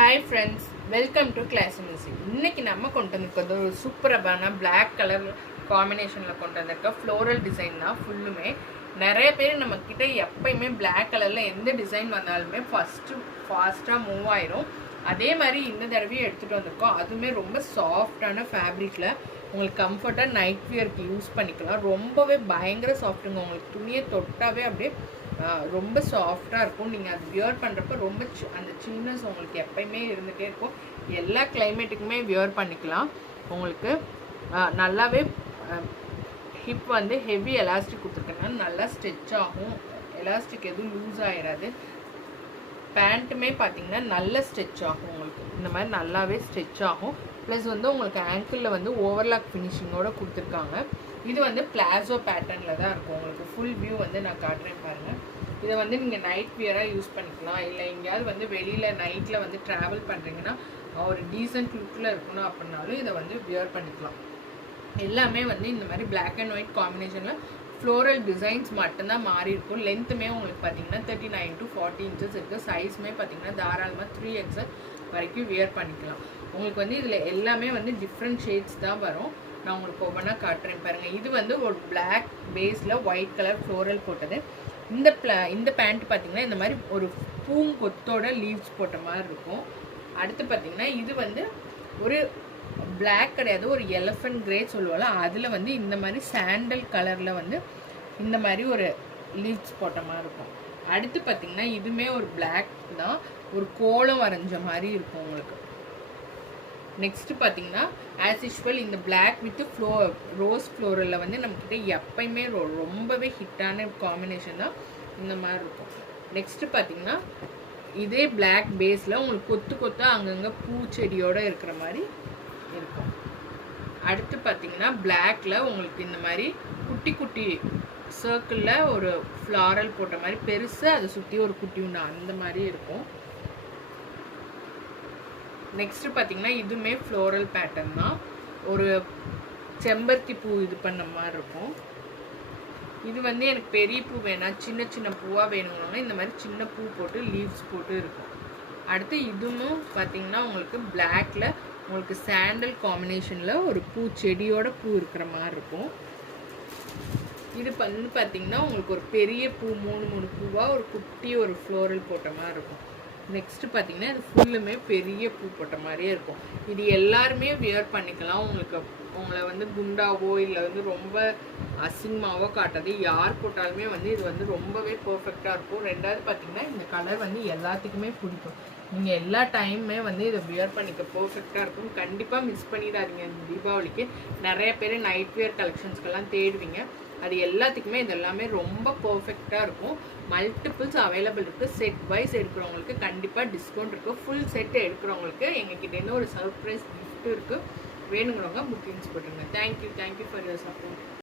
Hi friends, welcome to class music. இன்றைக்கி நம்ம கொண்டு வந்திருக்கிறது ஒரு சூப்பரான பிளாக் கலர் காம்பினேஷனில் கொண்டு வந்திருக்க ஃப்ளோரல் டிசைன் தான். ஃபுல்லுமே நிறைய பேர் நம்மக்கிட்ட எப்பயுமே பிளாக் கலரில் எந்த டிசைன் வந்தாலுமே ஃபாஸ்ட்டாக மூவ் ஆயிரும். அதே மாதிரி இந்த தடவையும் எடுத்துகிட்டு வந்திருக்கோம். அதுவுமே ரொம்ப சாஃப்டான ஃபேப்ரிக்கில் உங்களுக்கு கம்ஃபர்ட்டாக நைட் வியருக்கு யூஸ் பண்ணிக்கலாம். ரொம்பவே பயங்கர சாஃப்ட்டுங்க. உங்களுக்கு துணியை தொட்டாவே அப்படியே ரொம்ப சாஃப்டாக இருக்கும். நீங்கள் அது வியர் பண்ணுறப்ப ரொம்ப அந்த சில்னஸ் உங்களுக்கு எப்பயுமே இருந்துகிட்டே இருக்கும். எல்லா கிளைமேட்டுக்குமே வியர் பண்ணிக்கலாம். உங்களுக்கு நல்லாவே ஹிப் வந்து ஹெவி எலாஸ்டிக் கொடுத்துருக்கனால நல்லா ஸ்ட்ரெச் ஆகும். எலாஸ்டிக் எதுவும் லூஸ் ஆகிடாது. பேண்ட்டுமே பார்த்தீங்கன்னா நல்ல ஸ்ட்ரெச் ஆகும். உங்களுக்கு இந்த மாதிரி நல்லாவே ஸ்ட்ரெச் ஆகும். ப்ளஸ் வந்து உங்களுக்கு ஆங்கிளில் வந்து ஓவர்லாக் ஃபினிஷிங்கோடு கொடுத்துருக்காங்க. இது வந்து பிளாசோ பேட்டர்னில் தான் இருக்கும். உங்களுக்கு ஃபுல் வியூ வந்து நான் காட்டுறேன் பாருங்கள். இதை வந்து நீங்கள் நைட் வியராக யூஸ் பண்ணிக்கலாம். இல்லை எங்கேயாவது வந்து வெளியில் நைட்டில் வந்து ட்ராவல் பண்ணுறீங்கன்னா ஒரு டீசென்ட் லுக்கில் இருக்கணும் அப்படின்னாலும் இதை வந்து வியர் பண்ணிக்கலாம். எல்லாமே வந்து இந்த மாதிரி பிளாக் அண்ட் ஒயிட் காம்பினேஷனில் ஃப்ளோரல் டிசைன்ஸ் மட்டும்தான் மாறி இருக்கும். லென்த்துமே உங்களுக்கு பார்த்தீங்கன்னா 39 to 40 inches இருக்குது. சைஸுமே பார்த்தீங்கன்னா தாராளமாக 3XL வரைக்கும் வியர் பண்ணிக்கலாம். உங்களுக்கு வந்து இதில் எல்லாமே வந்து டிஃப்ரெண்ட் ஷேட்ஸ் தான் வரும். நான் உங்களுக்கு ஒவ்வொன்றா காட்டுறேன் பாருங்கள். இது வந்து ஒரு பிளாக் பேஸில் ஒயிட் கலர் ஃப்ளோரல் போட்டது. இந்த பேண்ட் பார்த்தீங்கன்னா இந்த மாதிரி ஒரு பூங்கொத்தோட லீவ்ஸ் போட்ட மாதிரி இருக்கும். அடுத்து பார்த்தீங்கன்னா இது வந்து ஒரு பிளாக் கிடையாது, ஒரு எலஃபண்ட் கிரே சொல்லுவோம்ல, அதில் வந்து இந்த மாதிரி சாண்டல் கலரில் வந்து இந்த மாதிரி ஒரு லீவ்ஸ் போட்ட மாதிரி இருக்கும். அடுத்து பார்த்தீங்கன்னா இதுவுமே ஒரு பிளாக் தான், ஒரு கோலம் வரைஞ்ச மாதிரி இருக்கும் உங்களுக்கு. நெக்ஸ்ட்டு பார்த்தீங்கன்னா ஆஸ் யூஷுவல் இந்த பிளாக் வித் ரோஸ் ஃப்ளோரலில் வந்து நம்மக்கிட்ட எப்பயுமே ரொம்பவே ஹிட்டான காம்பினேஷன் தான் இந்த மாதிரி இருக்கும். நெக்ஸ்ட்டு பார்த்தீங்கன்னா இதே பிளாக் பேஸில் உங்களுக்கு கொத்து கொத்தாக அங்கங்கே பூச்செடியோடு இருக்கிற மாதிரி இருக்கும். அடுத்து பார்த்தீங்கன்னா பிளாக்ல உங்களுக்கு இந்த மாதிரி குட்டி குட்டி சர்க்கிளில் ஒரு ஃப்ளாரல் போட்ட மாதிரி பெருசு, அதை சுற்றி ஒரு குட்டி உண்டு அந்த மாதிரி இருக்கும். நெக்ஸ்ட்டு பார்த்தீங்கன்னா இதுவுமே ஃப்ளோரல் பேட்டர்ன் தான். ஒரு செம்பருத்தி பூ இது பண்ண மாதிரி இருக்கும். இது வந்து எனக்கு பெரிய பூ வேணாம், சின்ன சின்ன பூவாக வேணுங்கன்னா இந்த மாதிரி சின்ன பூ போட்டு லீவ்ஸ் போட்டு இருக்கும். அடுத்து இதுவும் பார்த்தீங்கன்னா உங்களுக்கு பிளாக்ல உங்களுக்கு சாண்டல் காம்பினேஷனில் ஒரு பூச்செடியோட பூ இருக்கிற மாதிரி இருக்கும். இது வந்து பார்த்தீங்கன்னா உங்களுக்கு ஒரு பெரிய பூ 3 பூவாக ஒரு குட்டி ஒரு ஃப்ளோரல் போட்ட மாதிரி இருக்கும். நெக்ஸ்ட்டு பார்த்தீங்கன்னா இது ஃபுல்லுமே பெரிய பூ போட்ட மாதிரியே இருக்கும். இது எல்லாருமே வியர் பண்ணிக்கலாம். உங்களை வந்து குண்டாவோ இல்லை வந்து ரொம்ப அசிங்கமாவோ காட்டாது. யார் போட்டாலுமே வந்து இது வந்து ரொம்பவே பர்ஃபெக்டாக இருக்கும். ரெண்டாவது பார்த்தீங்கன்னா இந்த கலர் வந்து எல்லாத்துக்குமே பிடிக்கும். நீங்கள் எல்லா டைமுமே வந்து இதை வியர் பண்ணிக்க பர்ஃபெக்டாக இருக்கும். கண்டிப்பாக மிஸ் பண்ணிடாதீங்க. இந்த தீபாவளிக்கு நிறைய பேர் நைட் வியர் கலெக்ஷன்ஸ்க்கெல்லாம் தேடுவீங்க. அது எல்லாத்துக்குமே இது எல்லாமே ரொம்ப பர்ஃபெக்டாக இருக்கும். மல்டிபிள்ஸ் அவைலபிள் இருக்குது. செட் வைஸ் எடுக்கிறவங்களுக்கு கண்டிப்பாக டிஸ்கவுண்ட் இருக்குது. ஃபுல் செட் எடுக்கிறவங்களுக்கு எங்ககிட்டேருந்து ஒரு சர்ப்ரைஸ் கிஃப்ட் இருக்குது. வேணுங்கிறவங்க புக்கிங்ஸ் போட்டுருங்க. Thank you for your support.